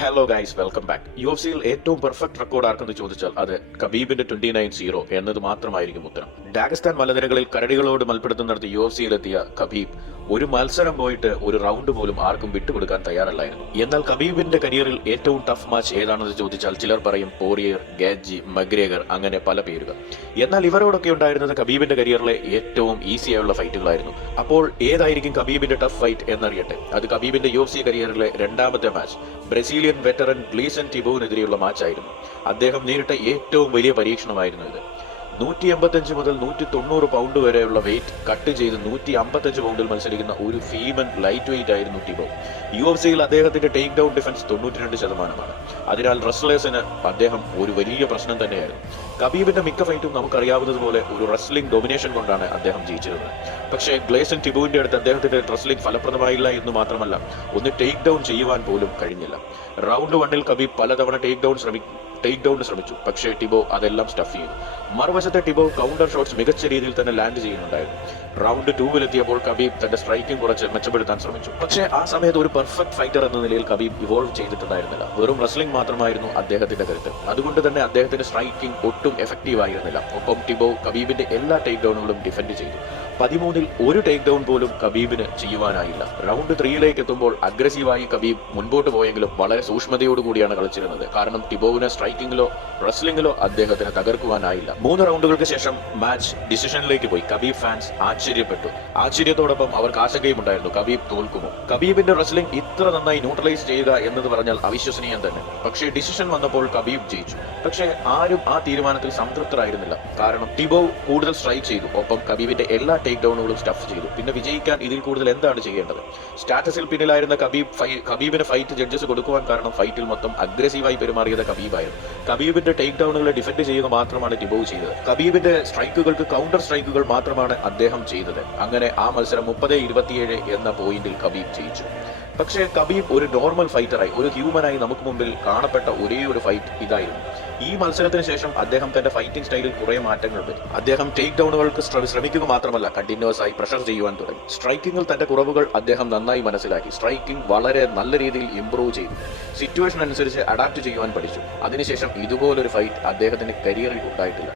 Hello guys welcome back U F സിയിൽ ഏറ്റവും perfect record ആർക്കെന്ന് ചോദിച്ചാൽ അത് കബീബിന്റെ ട്വന്റി നയൻ സീറോ എന്നത് മാത്രമായിരിക്കും ഉത്തരം. ഡാഗസ്ഥാൻ മലനിരകളിൽ കരടികളോട് മൽപ്പിടുത്തം നടത്തി യു എഫ് സിയിലെത്തിയ കബീബ് ഒരു മത്സരം പോയിട്ട് ഒരു റൗണ്ട് പോലും ആർക്കും വിട്ടുകൊടുക്കാൻ തയ്യാറല്ലായിരുന്നു. എന്നാൽ കബീബിന്റെ കരിയറിൽ ഏറ്റവും ടഫ് മാച്ച് ഏതാണെന്ന് ചോദിച്ചാൽ ചിലർ പറയും പോറിയർ ഗാജി മഗ്രേഗർ അങ്ങനെ പല പേരുകൾ. എന്നാൽ ഇവരോടൊക്കെ ഉണ്ടായിരുന്നത് കബീബിന്റെ കരിയറിലെ ഏറ്റവും ഈസിയായുള്ള ഫൈറ്റുകളായിരുന്നു അപ്പോൾ ഏതായിരിക്കും കബീബിന്റെ ടഫ് ഫൈറ്റ് എന്നറിയട്ടെ. അത് കബീബിന്റെ യു എഫ് സി കരിയറിലെ രണ്ടാമത്തെ മാച്ച് ബ്രസീലിയൻ വെറ്ററൻ ഗ്ലീസൺ ടിബോവിനെതിരെയുള്ള മാച്ചായിരുന്നു. അദ്ദേഹം നേരിട്ട ഏറ്റവും വലിയ പരീക്ഷണമായിരുന്നു ഇത്. നൂറ്റി എൺപത്തഞ്ച് മുതൽ നൂറ്റി തൊണ്ണൂറ് പൗണ്ട് വരെയുള്ള വെയിറ്റ് കട്ട് ചെയ്ത് നൂറ്റി അമ്പത്തഞ്ച് പൗണ്ടിൽ മത്സരിക്കുന്ന ഒരു ഫീമൻ ലൈറ്റ് വെയിറ്റ് ആയിരുന്നു ടിബോ. യു എഫ് സിയിൽ അദ്ദേഹത്തിന്റെ ടേക്ക് ഡൗൺ ഡിഫൻസ് തൊണ്ണൂറ്റി രണ്ട് ശതമാനമാണ്. അതിനാൽ റെസ്ലേഴ്സിന് അദ്ദേഹം ഒരു വലിയ പ്രശ്നം തന്നെയായിരുന്നു. കബീബിന്റെ മിക്ക ഫൈറ്റും നമുക്കറിയാവുന്നതുപോലെ ഒരു റെസ്ലിംഗ് ഡൊമിനേഷൻ കൊണ്ടാണ് അദ്ദേഹം ജയിച്ചിരുന്നത് പക്ഷേ ഗ്ലേസൻ ടിബുവിന്റെ അടുത്ത് അദ്ദേഹത്തിന്റെ റെസ്ലിംഗ് ഫലപ്രദമായില്ല എന്ന് മാത്രമല്ല ഒന്ന് ടേക്ക് ഡൗൺ ചെയ്യുവാൻ പോലും കഴിഞ്ഞില്ല. റൗണ്ട് വണ്ണിൽ കബീബ് പലതവണ ടേക്ക് ഡൗൺ ശ്രമി ടേക്ക് ഡൗണിന് ശ്രമിച്ചു. പക്ഷേ ടിബോ അതെല്ലാം സ്റ്റഫ് ചെയ്തു. മറുവശത്തെ ടിബോ കൗണ്ടർ ഷോട്ട്സ് മികച്ച രീതിയിൽ തന്നെ ലാൻഡ് ചെയ്യുന്നുണ്ടായിരുന്നു. റൗണ്ട് ടൂവിലെത്തിയപ്പോൾ കബീബ് തന്റെ സ്ട്രൈക്കിംഗ് കുറച്ച് മെച്ചപ്പെടുത്താൻ ശ്രമിച്ചു. പക്ഷേ ആ സമയത്ത് ഒരു പെർഫെക്റ്റ് ഫൈറ്റർ എന്ന നിലയിൽ കബീബ് ഇവോൾവ് ചെയ്തിട്ടുണ്ടായിരുന്നില്ല. വെറും റെസ്ലിംഗ് മാത്രമായിരുന്നു അദ്ദേഹത്തിന്റെ കരുത്ത്. അതുകൊണ്ട് തന്നെ അദ്ദേഹത്തിന്റെ സ്ട്രൈക്കിംഗ് ഒട്ടും എഫക്റ്റീവ് ആയിരുന്നില്ല. ഒപ്പം ടിബോ കബീബിന്റെ എല്ലാ ടേക്ക് ഡൗണുകളും ഡിഫെൻഡ് ചെയ്തു. പതിമൂന്നിൽ ഒരു ടേക്ക് ഡൗൺ പോലും കബീബിന് ചെയ്യുവാനായില്ല. റൗണ്ട് ത്രീയിലേക്ക് എത്തുമ്പോൾ അഗ്രസീവായി കബീബ് മുൻപോട്ട് പോയെങ്കിലും വളരെ സൂക്ഷ്മതയോടുകൂടിയാണ് കളിച്ചിരുന്നത്. കാരണം ടിബോവിനെ സ്ട്രൈക്കിംഗിലോ റെസ്ലിംഗിലോ അദ്ദേഹത്തിന് തകർക്കുവാനായില്ല. മൂന്ന് റൗണ്ടുകൾക്ക് ശേഷം മാച്ച് ഡിസിഷനിലേക്ക് പോയി. കബീബ് ഫാൻസ് ആശ്ചര്യപ്പെട്ടു. ആശ്ചര്യത്തോടൊപ്പം അവർക്ക് ആശങ്കയും ഉണ്ടായിരുന്നു. കബീബ് തോൽക്കുമോ? കബീബിന്റെ റെസ്ലിംഗ് ഇത്ര നന്നായി ന്യൂട്രലൈസ് ചെയ്യുക എന്നത് പറഞ്ഞാൽ അവിശ്വസനീയം തന്നെ. പക്ഷേ ഡിസിഷൻ വന്നപ്പോൾ കബീബ് ജയിച്ചു. പക്ഷേ ആരും ആ തീരുമാനത്തിൽ സംതൃപ്തരായിരുന്നില്ല. കാരണം ടിബോ കൂടുതൽ സ്ട്രൈക്ക് ചെയ്തു. ഒപ്പം കബീബിന്റെ എല്ലാ ടേക്ക് ഡൗണുകളും സ്റ്റഫ് ചെയ്തു. പിന്നെ വിജയിക്കാൻ ഇതിൽ കൂടുതൽ എന്താണ് ചെയ്യേണ്ടത്? സ്റ്റാറ്റസിൽ പിന്നിലായിരുന്ന കബീബ് കബീബിന് ഫൈറ്റ് ജഡ്ജസ് കൊടുക്കുവാൻ കാരണം ഫൈറ്റിൽ മൊത്തം അഗ്രസീവായി പെരുമാറിയത് കബീബായിരുന്നു കബീബിന്റെ ടേക്ക് ഡൗണുകളെ ഡിഫെൻഡ് ചെയ്യുക മാത്രമാണ് ടിബോ ചെയ്തത്. കബീബിന്റെ സ്ട്രൈക്കുകൾക്ക് കൗണ്ടർ സ്ട്രൈക്കുകൾ മാത്രമാണ് അദ്ദേഹം ചെയ്തത്. അങ്ങനെ ആ മത്സരം മുപ്പത് ഇരുപത്തിയേഴ് എന്ന പോയിന്റിൽ കബീബ് ജയിച്ചു. പക്ഷേ കബീബ് ഒരു നോർമൽ ഫൈറ്ററായി ഒരു ഹ്യൂമനായി നമുക്ക് മുമ്പിൽ കാണപ്പെട്ട ഒരേ ഒരു ഫൈറ്റ് ഇതായിരുന്നു. ഈ മത്സരത്തിന് ശേഷം അദ്ദേഹം തന്റെ ഫൈറ്റിംഗ് സ്റ്റൈലിൽ കുറെ മാറ്റങ്ങൾ അദ്ദേഹം ടേക്ക് ഡൗണുകൾക്ക് ശ്രമിക്കുക മാത്രമല്ല കണ്ടിന്യൂസ് ആയി പ്രഷർ ചെയ്യുവാൻ തുടങ്ങി. സ്ട്രൈക്കിംഗിൽ തന്റെ കുറവുകൾ അദ്ദേഹം നന്നായി മനസ്സിലാക്കി. സ്ട്രൈക്കിംഗ് വളരെ നല്ല രീതിയിൽ ഇംപ്രൂവ് ചെയ്തു. സിറ്റുവേഷൻ അനുസരിച്ച് അഡാപ്റ്റ് ചെയ്യുവാൻ പഠിച്ചു. അതിനുശേഷം ഇതുപോലൊരു ഫൈറ്റ് അദ്ദേഹത്തിന്റെ കരിയറിൽ ഉണ്ടായിട്ടില്ല.